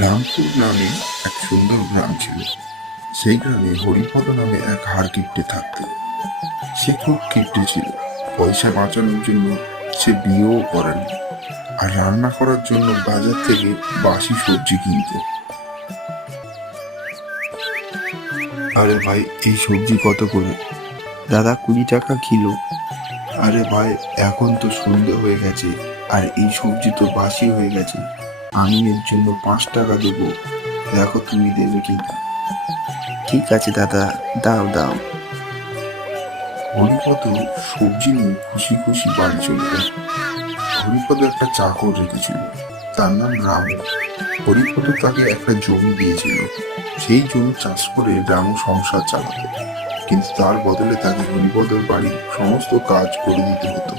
রামপুর নামে এক সুন্দর গ্রাম ছিল। সেই গ্রামে হরিপদ নামে এক হাড় কিপ্টে থাকত। সে খুব কিপ্টে ছিল। পয়সা বাঁচানোর জন্য সে বিয়েও করেনি, আর রান্না করার জন্য বাজার থেকে বাসি সবজি কিনত। আরে ভাই, এই সবজি কত করে? দাদা 20 টাকা কিলো। আরে ভাই, এখন তো সন্ধ্যে হয়ে গেছে, আর এই সবজি তো বাসি হয়ে গেছে। আমি এর জন্য 5 টাকা দেবো, দেখো তুমি দেবে কিনা। ঠিক আছে দাদা, দাও দাও। হরিপদ সবজি নিয়ে খুশি খুশি বাড়ি চলে যায়। হরিপদ একটা চাকর রেখেছিল, তার নাম রামু। হরিপদ তাকে একটা জমি দিয়েছিল। সেই জমি চাষ করে রামু সংসার চালাতো, কিন্তু তার বদলে তাকে হরিপদর বাড়ির সমস্ত কাজ করে দিতে হতো।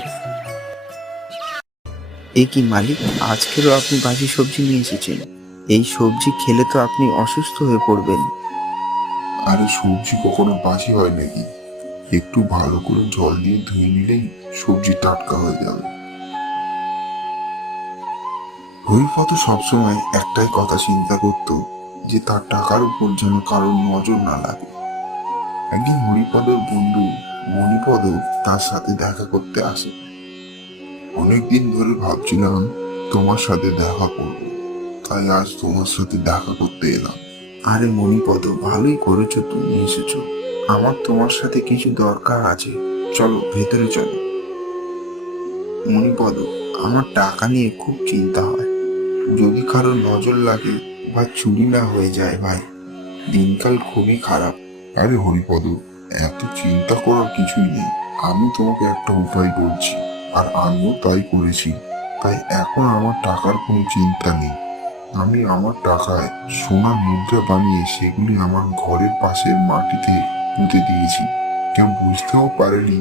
এ কি মালিক, আজকেরও আপনি বাসি সবজি নিয়ে এসেছেন? এই সবজি খেলে তো আপনি অসুস্থ হয়ে পড়বেন। আরে সবজি কখনো বাসি হয় নাকি? একটু ভালো করে জল দিয়ে ধুয়ে নিলেই সবজি টাটকা হয়ে যাবে। হরিপদ সবসময় একটাই কথা চিন্তা করত, যে তার টাকার উপর যেন কারোর নজর না লাগে। একদিন হরিপদর বন্ধু মণিপদ তার সাথে দেখা করতে আসে। অনেকদিন ধরে ভাবছিলাম তোমার সাথে দেখা করব, তাই আজ তোমার সাথে দেখা করতে এলাম। আরে মণিপদ, ভালোই করেছো তুমি এসেছো। আমার তোমার সাথে কিছু দরকার আছে, চলো ভেতরে চলো। মণিপদ, আমার টাকা নিয়ে খুব চিন্তা হয়। যদি কারো নজর লাগে বা চুরি না হয়ে যায় ভাই, দিনকাল খুবই খারাপ। আরে হরিপদ, এত চিন্তা করার কিছুই নেই। আমি তোমাকে একটা উপায় বলছি, আর আমিও তাই করেছি। তাই এখন আমার টাকার কোনো চিন্তা নেই। আমি আমার টাকায় সোনার মুদ্রা বানিয়ে সেগুলি আমার ঘরের পাশের মাটিতে পুঁতে দিয়েছি। কেউ বুঝতেও পারেনি,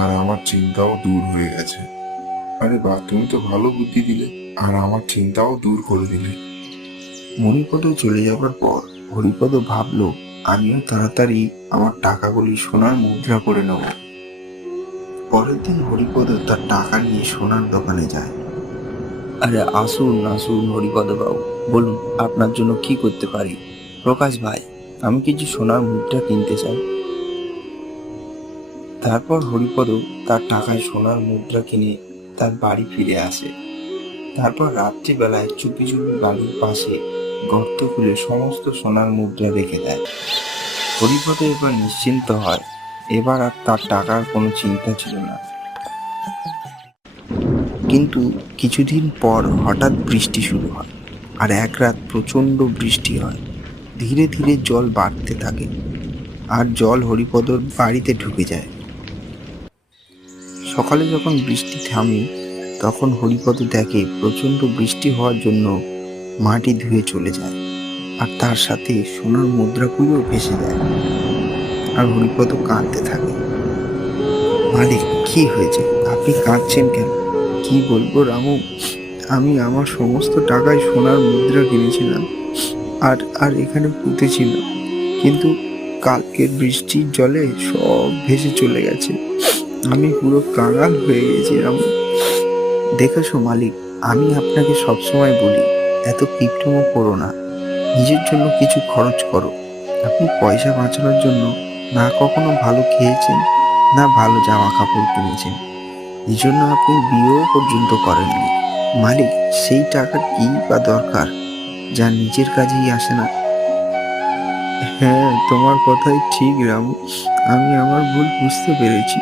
আর আমার চিন্তাও দূর হয়ে গেছে। আরে বাহ, তুমি তো ভালো বুদ্ধি দিলে, আর আমার চিন্তাও দূর করে দিলে। মণিপদ চলে যাবার পর হরিপদ ভাবলো, আমিও তাড়াতাড়ি আমার টাকাগুলি সোনার মুদ্রা করে নেব। পরের দিন হরিপদ তার টাকা নিয়ে সোনার দোকানে যায়। আরে আসুন আসুন হরিপদ বাবু, বলুন আপনার জন্য কি করতে পারি। প্রকাশ ভাই, আমি কিছু সোনার মুদ্রা কিনতে চাই। তারপর হরিপদ তার টাকায় সোনার মুদ্রা কিনে তার বাড়ি ফিরে আসে। তারপর রাত্রিবেলায় চুপি চুপি বাড়ির পাশে গর্ত খুলে সমস্ত সোনার মুদ্রা রেখে দেয়। হরিপদ এবার নিশ্চিন্ত হয়। এবার আর তার টাকার কোনো চিন্তা ছিল না। কিন্তু কিছুদিন পর হঠাৎ বৃষ্টি শুরু হয়, আর এক রাত প্রচণ্ড বৃষ্টি হয়। ধীরে ধীরে জল বাড়তে থাকে, আর জল হরিপদর বাড়িতে ঢুকে যায়। সকালে যখন বৃষ্টি থামে, তখন হরিপদ দেখে প্রচণ্ড বৃষ্টি হওয়ার জন্য মাটি ধুয়ে চলে যায়, আর তার সাথে সোনার মুদ্রাগুলোও ভেসে যায়। আর হরিপদ কাঁদতে থাকে। মালিক, কি হয়েছে? আপনি কাঁদছেন কেন? কি বলবো রামু, আমি আমার সমস্ত টাকায় সোনার মুদ্রা কিনেছিলাম, আর আর এখানে পুঁতেছিলাম, কিন্তু কালকের বৃষ্টির জলে সব ভেসে চলে গেছে। আমি পুরো কাঙাল হয়ে গেছি রামু। দেখেছো মালিক, আমি আপনাকে সবসময় বলি, এত কিপটেমো করো না, নিজের জন্য কিছু খরচ করো। আপনি পয়সা বাঁচানোর জন্য না কখনো ভালো খেয়েছেন, না ভালো জামা কাপড় কিনেছেন, এই জন্য আপনি বিয়েও পর্যন্ত করেননি। মালিক, সেই টাকার কি বা দরকার, যা নিজের কাজেই আসে না? হ্যাঁ, তোমার কথাই ঠিক রামু, আমি আমার ভুল বুঝতে পেরেছি।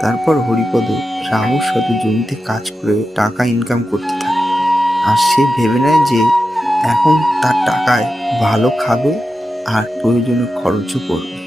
তারপর হরিপদ রামুর সাথে জমিতে কাজ করে টাকা ইনকাম করতে থাকে, আর সে ভেবে নেয় যে এখন তার টাকায় ভালো খাবে আর প্রয়োজনে খরচও করবে।